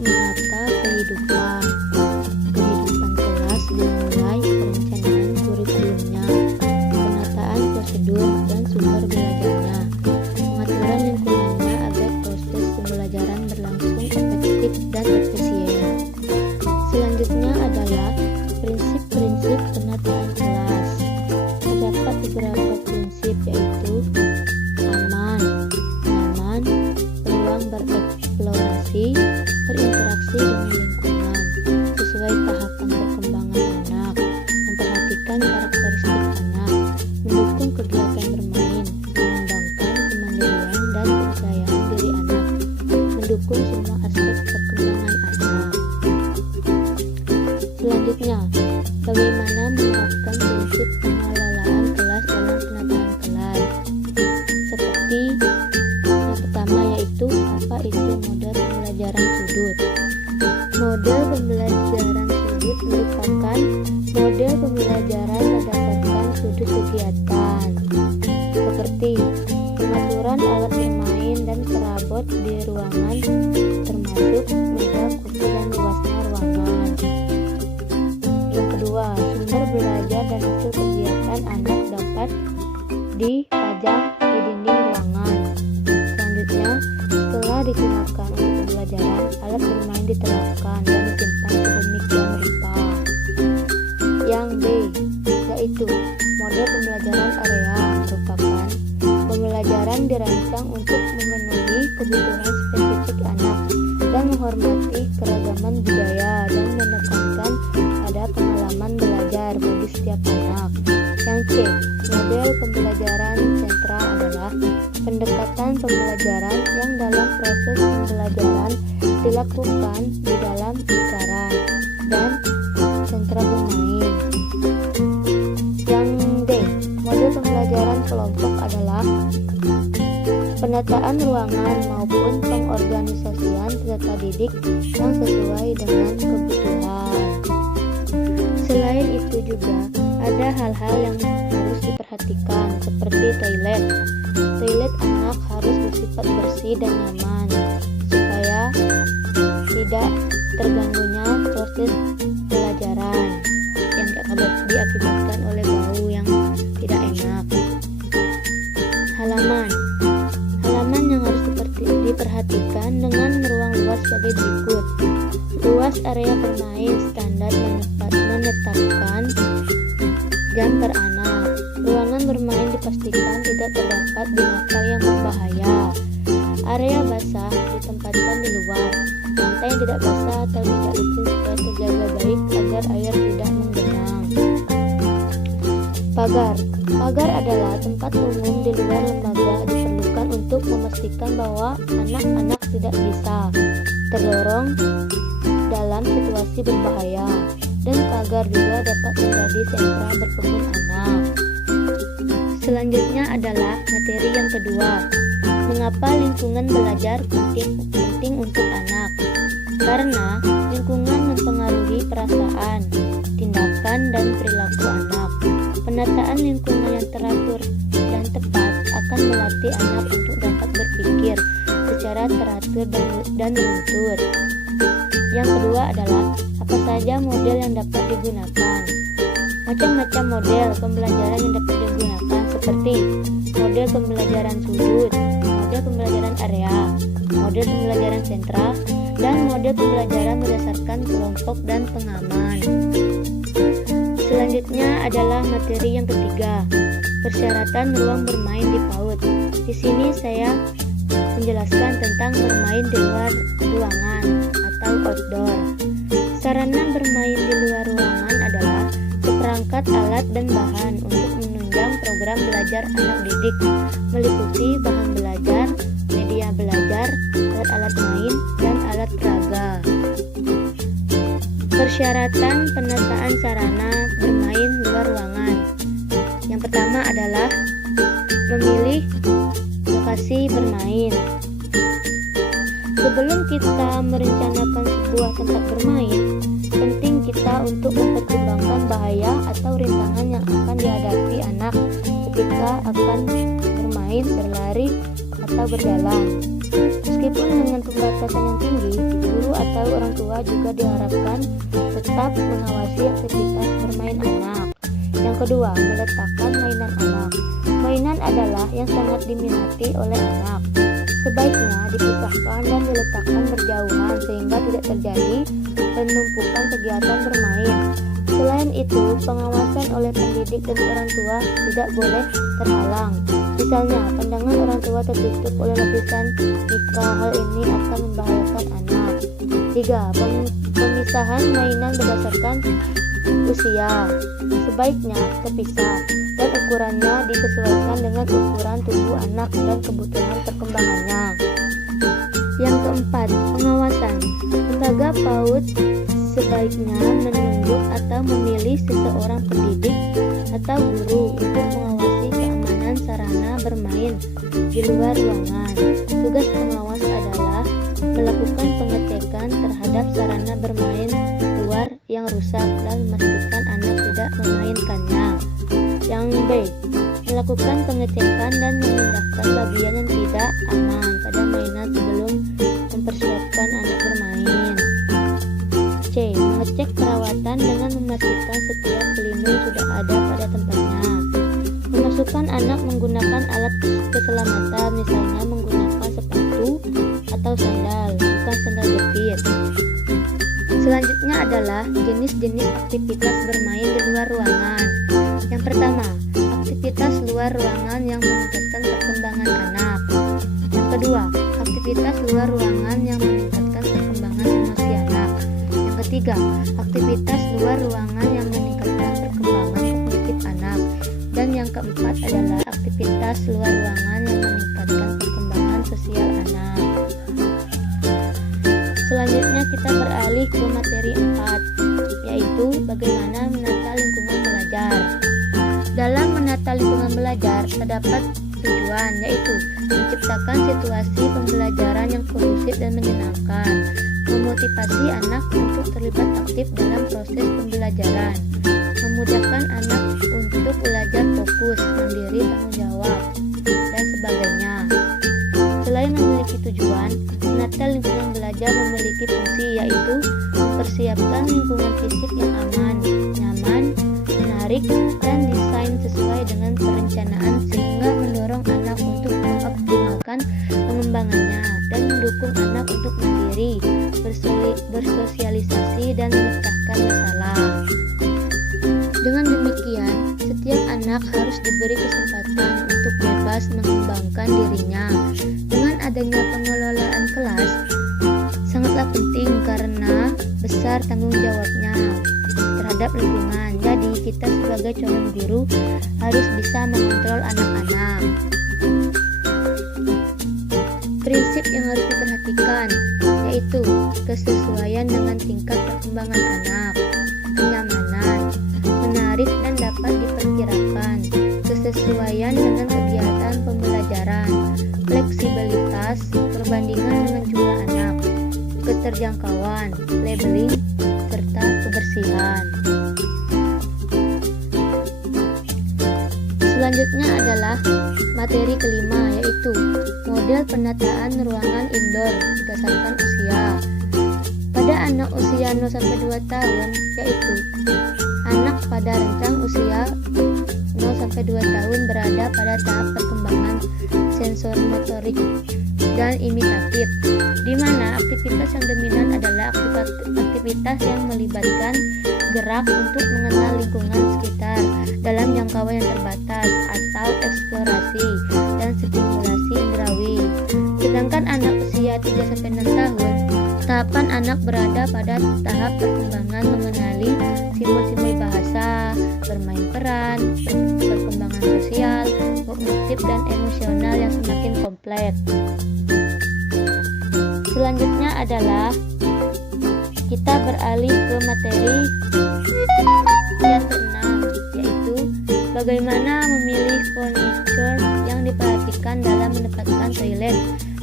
menata kehidupan kelas dimulai perencanaan kurikulumnya, penataan prosedur dan sumber belajarnya, pengaturan lingkungannya agar proses pembelajaran berlangsung efektif dan efisien. Selanjutnya adalah prinsip-prinsip penataan kelas. Terdapat beberapa prinsip, yaitu aman, nyaman, peluang bereksplorasi, berinteraksi dengan lingkungan, sesuai tahapan perkembangan anak, memperhatikan karakteristik anak, mendukung kegiatan bermain, mengembangkan kemandirian dan kepercayaan diri anak, mendukung semua aspek perkembangan anak. Selanjutnya, bagaimana menerapkan prinsip pengelolaan kelas dalam penataan kelas? Seperti yang pertama, yaitu apa itu model pembelajaran sudut. Model pembelajaran sudut merupakan model pembelajaran berdasarkan sudut kegiatan, seperti pengaturan alat bermain dan perabot di ruangan, termasuk meja, kursi, dan luasnya ruangan. Yang kedua, sumber belajar dan hasil kegiatan anak dapat dipajang di dinding ruangan. Selanjutnya, setelah digunakan untuk pembelajaran, alat bermain diterapkan dan disimpan sedemikian rupa. Yang B, yaitu model pembelajaran area, merupakan pembelajaran dirancang untuk memenuhi kebutuhan spesifik anak dan menghormati keragaman budaya dan menekankan pada pengalaman belajar bagi setiap anak. Yang C, model pembelajaran sentra adalah pendekatan pembelajaran yang dalam proses pembelajaran dilakukan di dalam lingkaran dan sentra bermain. Yang D, model pembelajaran kelompok adalah penataan ruangan maupun pengorganisasian peserta didik yang sesuai dengan kebutuhan. Selain itu juga ada hal-hal yang harus diperhatikan, seperti toilet. Toilet anak harus bersifat bersih dan nyaman supaya tidak terganggunya proses pelajaran yang diakibatkan oleh bau yang tidak enak. Halaman yang harus diperhatikan dengan ruang luas sebagai berikut. Luas area bermain standar menetapkan jam per anak. Ruangan bermain dipastikan tidak terdapat binatang yang berbahaya. Area basah ditempatkan di luar. Lantai yang tidak basah atau tidak licin supaya terjaga baik agar air tidak menggenang. Pagar adalah tempat umum di luar lembaga, diperlukan untuk memastikan bahwa anak-anak tidak bisa terdorong dalam situasi berbahaya, dan pagar juga dapat menjadi sentra berkebun anak. Selanjutnya adalah materi yang kedua. Mengapa lingkungan belajar penting untuk anak? Karena lingkungan mempengaruhi perasaan, tindakan, dan perilaku anak. Penataan lingkungan yang teratur dan tepat akan melatih anak untuk dapat berpikir secara teratur dan lentur. Yang kedua adalah apa saja model yang dapat digunakan. Macam-macam model pembelajaran yang dapat digunakan, seperti model pembelajaran sudut, model pembelajaran area, model pembelajaran sentra, dan model pembelajaran berdasarkan kelompok dan pengaman. Selanjutnya adalah materi yang ketiga, persyaratan ruang bermain di PAUD. Di sini saya menjelaskan tentang bermain di luar ruangan atau outdoor. Sarana bermain di luar ruangan adalah seperangkat alat dan bahan untuk menunjang program belajar anak didik, meliputi bahan belajar, media belajar, alat-alat main, dan alat peraga. Persyaratan penataan sarana bermain luar ruangan. Yang pertama adalah memilih lokasi bermain. Sebelum kita merencanakan sebuah tempat bermain, penting kita untuk mempertimbangkan bahaya atau rintangan yang akan dihadapi anak ketika akan bermain, berlari, atau berjalan. Meskipun dengan pembatasan yang tinggi, guru atau orang tua juga diharapkan tetap mengawasi aktivitas bermain anak. Yang kedua, meletakkan mainan anak. Mainan adalah yang sangat diminati oleh anak. Sebaiknya dipisahkan dan diletakkan berjauhan sehingga tidak terjadi penumpukan kegiatan bermain. Selain itu, pengawasan oleh pendidik dan orang tua tidak boleh terhalang. Misalnya, pandangan orang tua tertutup oleh lapisan mika. Hal ini akan membahayakan anak. 3. Pemisahan mainan berdasarkan usia. Sebaiknya terpisah dan ukurannya disesuaikan dengan ukuran tubuh anak dan kebutuhan perkembangannya. Yang keempat, pengawasan. Lembaga PAUD sebaiknya menunjuk atau memilih seseorang pendidik atau guru untuk mengawasi keamanan sarana bermain di luar ruangan. Tugas pengawas adalah melakukan pengecekan terhadap sarana bermain luar yang rusak dan memastikan anak tidak memainkannya. Yang B, melakukan pengecekan dan memindahkan bagian yang tidak aman pada mainan sebelum mempersiapkan anak bermain. C, mengecek perawatan dengan memastikan setiap pelindung sudah ada pada tempatnya. Memasukkan anak menggunakan alat keselamatan, misalnya menggunakan sepatu atau sandal, bukan sandal jepit. Selanjutnya adalah jenis-jenis aktivitas bermain di luar ruangan. Yang pertama, aktivitas luar ruangan yang meningkatkan perkembangan anak. Yang kedua, aktivitas luar ruangan yang meningkatkan perkembangan emosi anak. Yang ketiga, aktivitas luar ruangan yang meningkatkan perkembangan kognitif anak. Dan yang keempat adalah aktivitas luar ruangan yang meningkatkan perkembangan sosial anak. Selanjutnya kita beralih ke materi 4, yaitu bagaimana menata lingkungan belajar. Dalam menata lingkungan belajar terdapat tujuan, yaitu menciptakan situasi pembelajaran yang kondusif dan menyenangkan, memotivasi anak untuk terlibat aktif dalam proses pembelajaran, memudahkan anak untuk belajar fokus, mandiri, tanggung jawab, dan sebagainya. Selain memiliki tujuan, menata lingkungan belajar memiliki fungsi, yaitu mempersiapkan lingkungan fisik yang aman, nyaman, menarik, dan desain sesuai dengan perencanaan sehingga mendorong anak untuk mengoptimalkan pengembangannya dan mendukung anak untuk mandiri, bersosialisasi, dan memecahkan masalah. Dengan demikian, setiap anak harus diberi kesempatan untuk bebas mengembangkan dirinya. Dengan adanya pengelolaan kelas sangatlah penting karena besar tanggung jawabnya terhadap lingkungan. Jadi kita sebagai calon guru harus bisa mengontrol anak-anak. Prinsip yang harus diperhatikan yaitu kesesuaian dengan tingkat perkembangan anak, kenyamanan, menarik dan dapat diperkirakan, kesesuaian dengan kegiatan pembelajaran, fleksibilitas, perbandingan dengan jumlah anak, keterjangkauan, labeling, serta kebersihan. Selanjutnya adalah materi kelima, yaitu model penataan ruangan indoor berdasarkan usia. Pada anak usia 0-2 tahun, yaitu anak pada rentang usia 0-2 tahun berada pada tahap perkembangan sensor motorik dan imitatif, di mana aktivitas yang dominan adalah aktivitas yang melibatkan gerak untuk mengenal lingkungan sekitar dalam jangkauan yang terbatas atau eksplorasi dan stimulasi indrawi. Sedangkan anak usia 3-6 tahun, tahapan anak berada pada tahap perkembangan mengenali simbol-simbol bahasa, bermain peran, perkembangan sosial, kognitif dan emosional yang semakin kompleks. Selanjutnya adalah kita beralih ke materi yang keenam, yaitu bagaimana memilih furniture yang diperhatikan dalam menempatkan toilet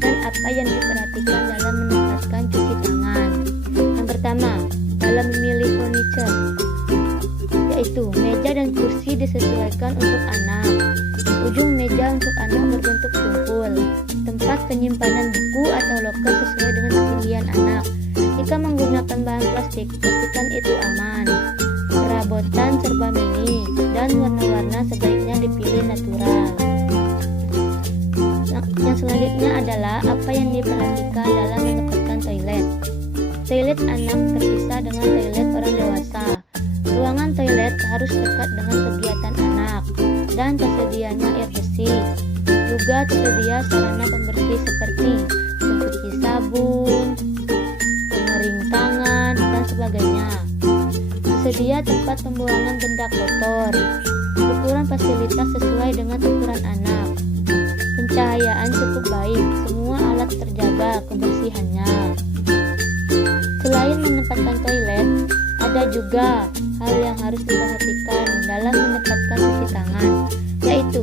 dan apa yang diperhatikan dalam menempatkan cuci tangan. Yang pertama, dalam memilih furniture, yaitu meja dan kursi disesuaikan untuk anak. Ujung meja untuk anak berbentuk tumpul. Tempat penyimpanan buku pastikan itu aman. Perabotan serba mini dan warna-warna sebaiknya dipilih natural. Yang selanjutnya adalah apa yang diperhatikan dalam menempatkan toilet. Toilet anak terpisah dengan toilet orang dewasa. Ruangan toilet harus dekat dengan kegiatan anak dan tersedianya air bersih. Juga tersedia sarana pembersih seperti pencuci sabun, pengering tangan, dan sebagainya. Tersedia tempat pembuangan benda kotor. Ukuran fasilitas sesuai dengan ukuran anak. Pencahayaan cukup baik, semua alat terjaga kebersihannya. Selain menempatkan toilet, ada juga hal yang harus diperhatikan dalam menempatkan cuci tangan, yaitu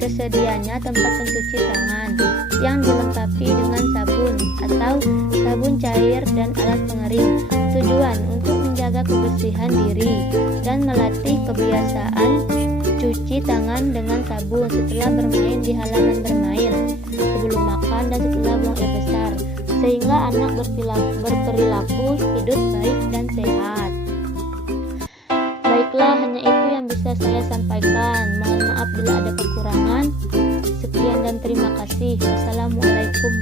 tersedianya tempat pencuci tangan yang dilengkapi dengan sabun atau sabun cair dan alat pengering. Tujuan untuk menjaga kebersihan diri dan melatih kebiasaan cuci tangan dengan sabun setelah bermain di halaman bermain, sebelum makan dan setelah buang air besar, sehingga anak berperilaku hidup baik dan sehat. Baiklah, hanya itu yang bisa saya sampaikan. Mohon maaf bila ada kekurangan. Sekian dan terima kasih. Wassalamualaikum